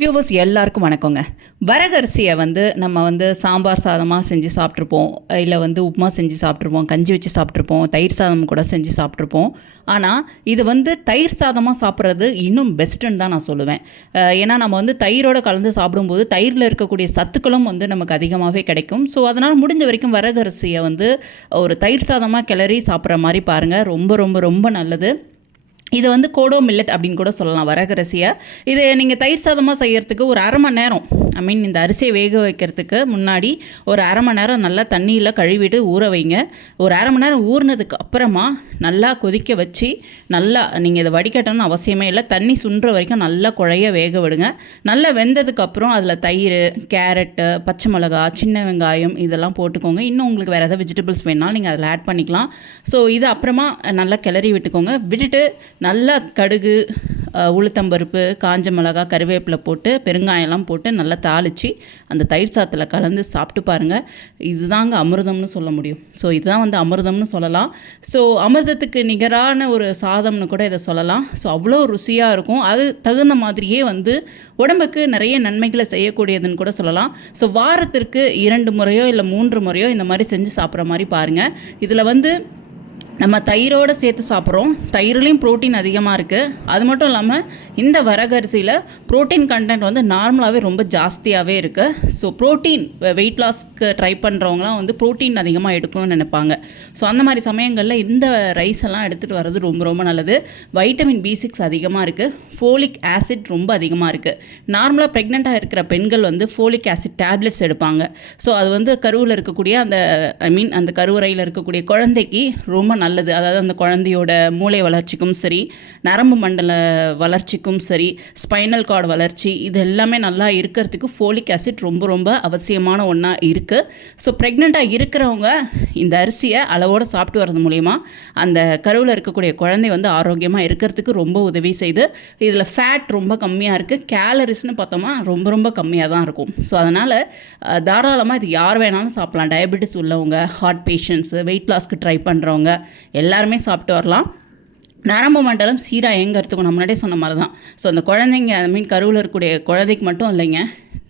Viewers எல்லாருக்கும் வணக்கங்க. வரகரிசியை வந்து நம்ம வந்து சாம்பார் சாதமாக செஞ்சு சாப்பிட்ருப்போம் இல்லை வந்து உப்புமா செஞ்சு சாப்பிட்ருப்போம் கஞ்சி வச்சு சாப்பிட்ருப்போம் தயிர் சாதம் கூட செஞ்சு சாப்பிட்ருப்போம் ஆனால் இது வந்து தயிர் சாதமாக சாப்பிட்றது இன்னும் பெஸ்ட்டுன்னு தான் நான் சொல்லுவேன். ஏன்னா நம்ம வந்து தயிரோடு கலந்து சாப்பிடும்போது தயிரில் இருக்கக்கூடிய சத்துக்களும் வந்து நமக்கு அதிகமாகவே கிடைக்கும். ஸோ அதனால் முடிஞ்ச வரைக்கும் வரகரிசியை வந்து ஒரு தயிர் சாதமாக கிளறி சாப்பிட்ற மாதிரி பாருங்கள் ரொம்ப ரொம்ப ரொம்ப நல்லது. இது வந்து கோடோ மில்லட் அப்படின்னு கூட சொல்லலாம் வரகரிசியை இது நீங்கள் தயிர் சாதமாக செய்கிறதுக்கு ஒரு அரை மணி நேரம் ஐ மீன் இந்த அரிசியை வேக வைக்கிறதுக்கு முன்னாடி ஒரு அரை மணி நேரம் நல்லா தண்ணியில் கழுவிட்டு ஊற வைங்க. ஒரு அரை மணி நேரம் ஊறினதுக்கு அப்புறமா நல்லா கொதிக்க வச்சு நல்லா நீங்கள் இதை வடிகட்டணும்னு அவசியமே இல்லை தண்ணி சுன்ற வரைக்கும் நல்லா குழைய வேக விடுங்க. நல்லா வெந்ததுக்கப்புறம் அதில் தயிர் கேரட்டு பச்சை மிளகா சின்ன வெங்காயம் இதெல்லாம் போட்டுக்கோங்க. இன்னும் உங்களுக்கு வேறு எதாவது வெஜிடபிள்ஸ் வேணாலும் நீங்கள் அதில் ஆட் பண்ணிக்கலாம். ஸோ இது அப்புறமா நல்லா கிளறி விட்டுக்கோங்க. விட்டுட்டு நல்லா கடுகு உளுத்தம் உளுத்தம்பருப்பு காஞ்ச மிளகா கருவேப்பிலை போட்டு பெருங்காயம்லாம் போட்டு நல்லா தாளித்து அந்த தயிர் சாத்தில் கலந்து சாப்பிட்டு பாருங்கள் இதுதாங்க அமிர்தம்னு சொல்ல முடியும். ஸோ இதுதான் வந்து அமிர்தம்னு சொல்லலாம். ஸோ அமிர்தத்துக்கு நிகரான ஒரு சாதம்னு கூட இதை சொல்லலாம். ஸோ அவ்வளோ ருசியாக இருக்கும். அது தகுந்த மாதிரியே வந்து உடம்புக்கு நிறைய நன்மைகளை செய்யக்கூடியதுன்னு கூட சொல்லலாம். ஸோ வாரத்திற்கு இரண்டு முறையோ இல்லை மூன்று முறையோ இந்த மாதிரி செஞ்சு சாப்பிட்ற மாதிரி பாருங்கள் இதில் வந்து நம்ம தயிரோடு சேர்த்து சாப்பிட்றோம். தயிர்லேயும் ப்ரோட்டீன் அதிகமாக இருக்குது அது மட்டும் இல்லாமல் இந்த வரகரிசியில் ப்ரோட்டீன் கண்டென்ட் வந்து நார்மலாகவே ரொம்ப ஜாஸ்தியாகவே இருக்குது ஸோ ப்ரோட்டீன் வெயிட் லாஸ்க்கு ட்ரை பண்ணுறவங்களாம் வந்து ப்ரோட்டீன் அதிகமாக எடுக்கும்னு நினைப்பாங்க. ஸோ அந்த மாதிரி சமயங்களில் இந்த ரைஸ் எல்லாம் எடுத்துகிட்டு வர்றது ரொம்ப ரொம்ப நல்லது. வைட்டமின் பி சிக்ஸ் அதிகமாக இருக்குது ஃபோலிக் ஆசிட் ரொம்ப அதிகமாக இருக்குது நார்மலாக ப்ரெக்னெண்ட்டாக இருக்கிற பெண்கள் வந்து ஃபோலிக் ஆசிட் டேப்லெட்ஸ் எடுப்பாங்க. ஸோ அது வந்து கருவில் இருக்கக்கூடிய அந்த ஐ மீன் அந்த கருவறையில் இருக்கக்கூடிய குழந்தைக்கு ரொம்ப நல்லது. அதாவது அந்த குழந்தையோட மூளை வளர்ச்சிக்கும் சரி நரம்பு மண்டல வளர்ச்சிக்கும் சரி ஸ்பைனல் கார்டு வளர்ச்சி இது எல்லாமே நல்லா இருக்கிறதுக்கு ஃபோலிக் ஆசிட் ரொம்ப ரொம்ப அவசியமான ஒன்றா இருக்குது ஸோ ப்ரெக்னெண்ட்டாக இருக்கிறவங்க இந்த அரிசியை அளவோடு சாப்பிட்டு வர்றது மூலிமா அந்த கருவில் இருக்கக்கூடிய குழந்தை வந்து ஆரோக்கியமாக இருக்கிறதுக்கு ரொம்ப உதவி செய்து இதில் ஃபேட் ரொம்ப கம்மியாக இருக்குது கேலரிஸ்னு பார்த்தோமா ரொம்ப ரொம்ப கம்மியாக தான் இருக்கும். ஸோ அதனால் தாராளமாக இது யார் வேணாலும் சாப்பிட்லாம். டயபெட்டிஸ் உள்ளவங்க ஹார்ட் பேஷண்ட்ஸு வெயிட் லாஸ்க்கு ட்ரை பண்ணுறவங்க எல்லாருமே சாப்பிட்டு வரலாம். நரம்பு மண்டலம் சீராக இயங்கிறதுக்கும் நம்ம முன்னாடியே சொன்ன மாதிரி தான் ஸோ அந்த குழந்தைங்க ஐ மீன் கருவில் இருக்கக்கூடிய குழந்தைக்கு மட்டும் இல்லைங்க.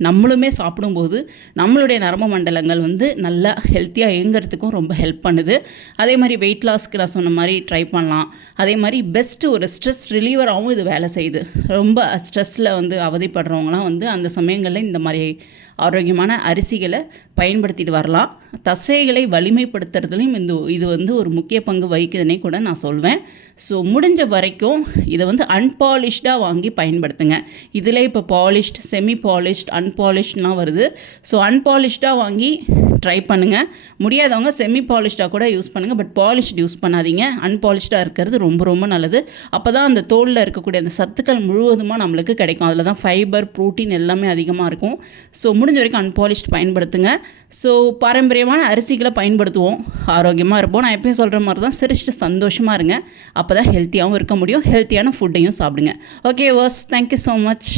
நம்மளுமே சாப்பிடும்போது நம்மளுடைய நரம்பு மண்டலங்கள் வந்து நல்லா ஹெல்த்தியாக இயங்கிறதுக்கும் ரொம்ப ஹெல்ப் பண்ணுது. அதே மாதிரி வெயிட் லாஸ்க்கு நான் சொன்ன மாதிரி ட்ரை பண்ணலாம். அதே மாதிரி பெஸ்ட்டு ஒரு ஸ்ட்ரெஸ் ரிலீவராகவும் இது வேலை செய்யுது. ரொம்ப ஸ்ட்ரெஸ்ஸில் வந்து அவதிப்படுறவங்களாம் வந்து அந்த சமயங்களில் இந்த மாதிரி ஆரோக்கியமான அரிசிகளை பயன்படுத்திட்டு வரலாம். தசைகளை வலிமைப்படுத்துறதுலையும் இந்த இது வந்து ஒரு முக்கிய பங்கு வகிக்குதுன்னே கூட நான் சொல்வேன். ஸோ முடிஞ்ச வரைக்கும் இதை வந்து அன்பாலிஷ்டாக வாங்கி பயன்படுத்துங்க. இதில் இப்போ பாலிஷ்ட் செமி பாலிஷ்ட் அன்பாலிஷ்ட்லாம் வருது. ஸோ அன்பாலிஷ்டாக வாங்கி ட்ரை பண்ணுங்கள் முடியாதவங்க செமி பாலிஷ்டாக கூட யூஸ் பண்ணுங்கள் பட் பாலிஷ்டு யூஸ் பண்ணாதீங்க. அன்பாலிஷ்டாக இருக்கிறது ரொம்ப ரொம்ப நல்லது. அப்போ தான் அந்த தோலில் இருக்கக்கூடிய அந்த சத்துக்கள் முழுவதுமாக நம்மளுக்கு கிடைக்கும். அதில் தான் ஃபைபர் ப்ரோட்டீன் எல்லாமே அதிகமாக இருக்கும். ஸோ முடிஞ்ச வரைக்கும் அன்பாலிஷ்ட் பயன்படுத்துங்க. ஸோ பாரம்பரியமான அரிசிகளை பயன்படுத்துவோம். ஆரோக்கியமாக இருப்போம். நான் எப்பயும் சொல்கிற மாதிரி தான் சிரிச்சிட்டு சந்தோஷமாக இருங்க. அப்போ தான் ஹெல்த்தியாகவும் இருக்க முடியும். ஹெல்த்தியான ஃபுட்டையும் சாப்பிடுங்க. Okay was thank you so much